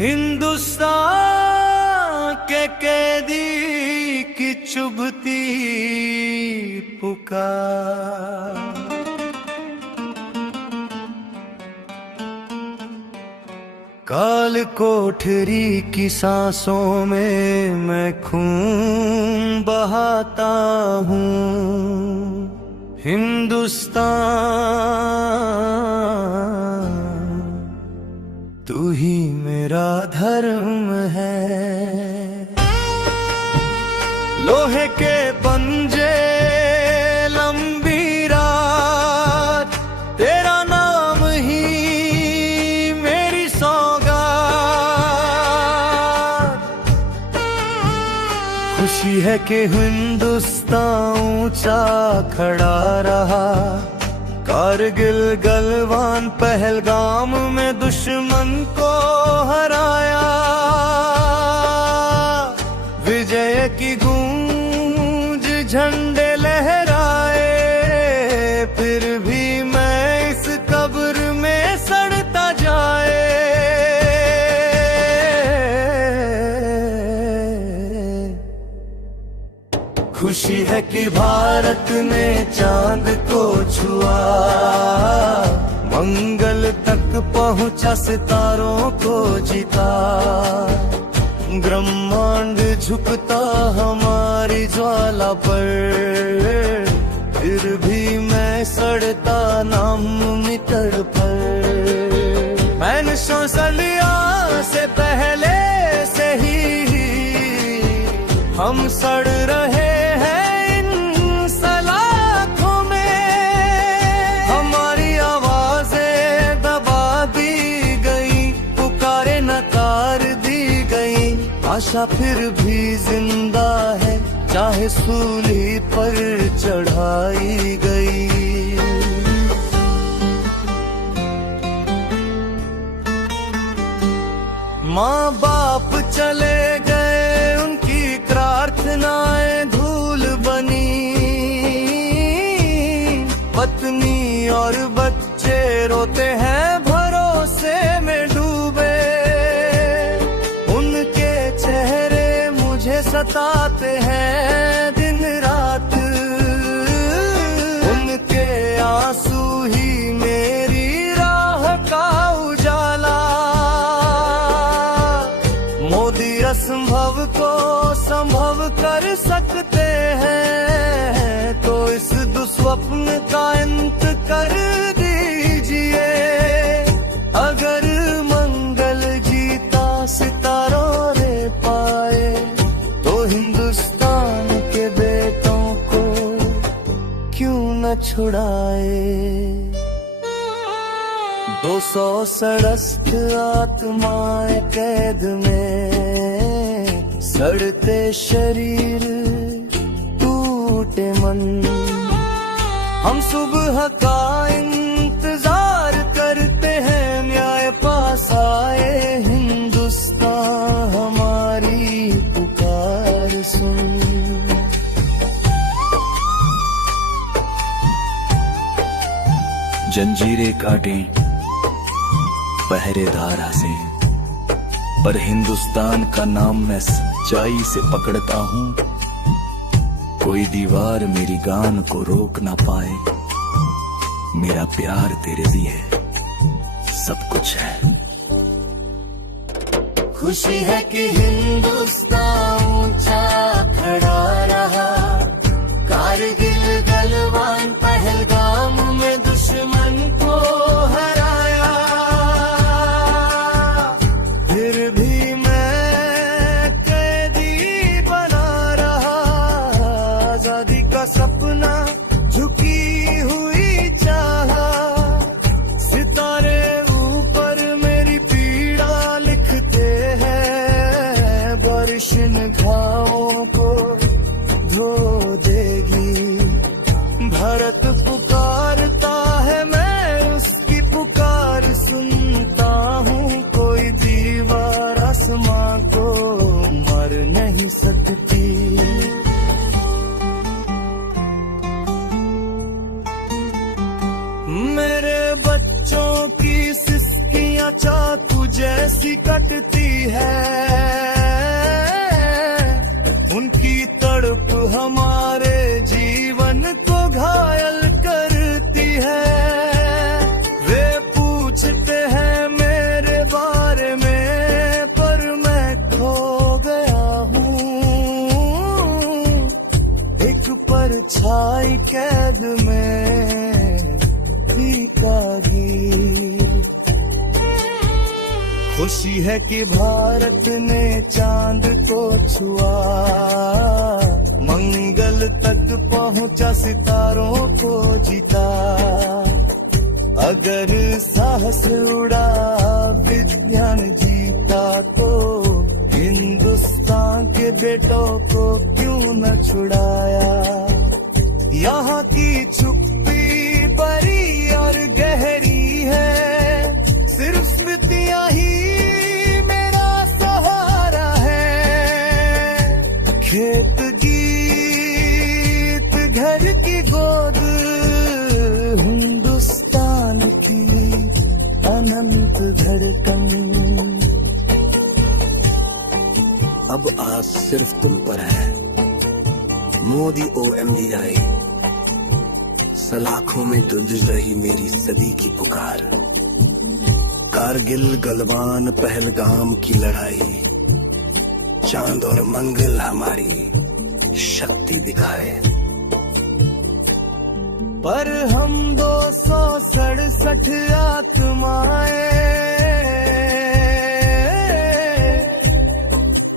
हिंदुस्तान के कैदी की चुभती पुकार, काल कोठरी की सांसों में मैं खून बहाता हूँ। हिंदुस्तान तू ही मेरा धर्म है। लोहे के पंजे लंबी रात, तेरा नाम ही मेरी सौगात। खुशी है कि हिंदुस्तान ऊंचा खड़ा रहा, कारगिल गलवान पहलगाम में दुश्मन को हराया। विजय की गूंज झंडे लहराए, फिर भी मैं इस कब्र में सड़ता जाए। खुशी है कि भारत ने चांद को छुआ, मंगल तक पहुंचा सितारों को जीता। ब्रह्मांड झुकता हमारी ज्वाला पर, फिर भी मैं सड़ता नाम मिटर पर। मैंने सलिया से पहले से ही हम सड़ रहे आशा, फिर भी जिंदा है चाहे सूली पर चढ़ाई गई। माँ बाप चले गए, उनकी प्रार्थनाएं धूल बनी। पत्नी और बच्चे रोते हैं भरोसे में डूबे। सताते हैं दिन रात, उनके आंसू ही मेरी राह का उजाला। मोदी असंभव को संभव कर सकते हैं, तो इस दुस्वप्न का अंत कर दीजिए। अगर मंगल जीता सितारों रे पाए, हिंदुस्तान के बेटों को क्यों न छुड़ाए। 267 आत्माएं कैद में, सड़ते शरीर टूटे मन। हम सुबह का इंतजार करते हैं, न्याय पास आए। हिंदुस्तान हमारी पुकार सुन। जंजीरें काटें पहरेदार हंसे, पर हिंदुस्तान का नाम मैं सच्चाई से पकड़ता हूँ। कोई दीवार मेरी गान को रोक ना पाए, मेरा प्यार तेरे लिए सब कुछ है। खुशी है कि हिंदुस्तान ऊंचा खड़ा रहा, कारगिल गलवान पहलगाम में दुश्मन को हराया। फिर भी मैं कैदी बना रहा, आजादी का सपना झुकी हुई चाहा। सितारे ऊपर मेरी पीड़ा लिखते हैं, बारिश इन घावों को धो देगी। भारत पुकारता है, मैं उसकी पुकार सुनता हूँ। कोई दीवार आसमां को मर नहीं सकती। मेरे बच्चों की सिसकियां चाकू जैसी सी कटती है, उनकी तड़प हमारे जीवन को घायल करती है। वे पूछते हैं मेरे बारे में, पर मैं खो गया हूँ एक परछाई कैद में गीत। खुशी है कि भारत ने चांद को छुआ, मंगल तक पहुंचा, सितारों को जीता। अगर साहस उड़ा, विज्ञान जीता, तो हिंदुस्तान के बेटों को क्यों न छुड़ाया। यहाँ की चुप्पी बड़ी और गहरी है, सिर्फ स्मृतियाँ ही मेरा सहारा है। खेत गीत, घर की गोद, हिंदुस्तान की अनंत धड़कन। अब आस सिर्फ तुम पर है, मोदी OMDI। सलाखों में तुझ रही मेरी सदी की पुकार। कारगिल, गलवान, पहलगाम की लड़ाई, चांद और मंगल हमारी शक्ति दिखाए। पर हम 267 आत्माएं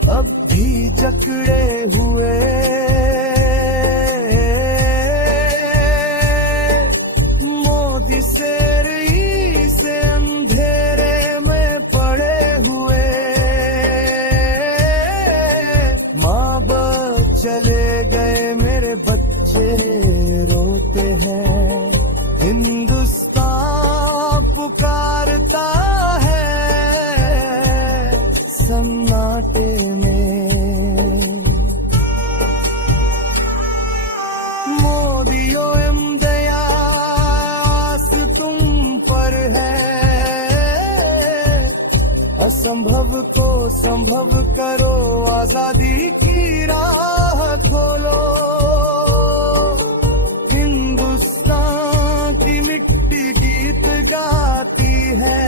अब भी जकड़े हुए, से अंधेरे में पड़े हुए। माँ बाप चले गए, मेरे बच्चे रोते हैं। हिंदुस्तान पुकारता है सन्नाटे में। मोदी OMDI तुम पर है, असंभव को संभव करो, आजादी की राह खोलो। हिंदुस्तान की मिट्टी गीत गाती है,